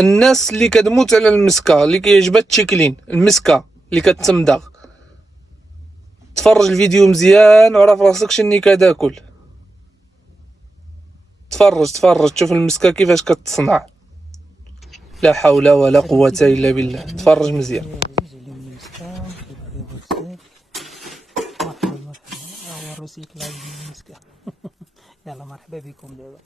الناس اللي كتموت على المسكه، اللي كيعجبها التشيكلين، المسكه اللي كتمضغ، تفرج الفيديو مزيان وعرف راسك شني كتاكل. تفرج تشوف المسكه كيفاش كتصنع. لا حول ولا قوه الا بالله. تفرج مزيان. يلا مرحبا بكم دابا.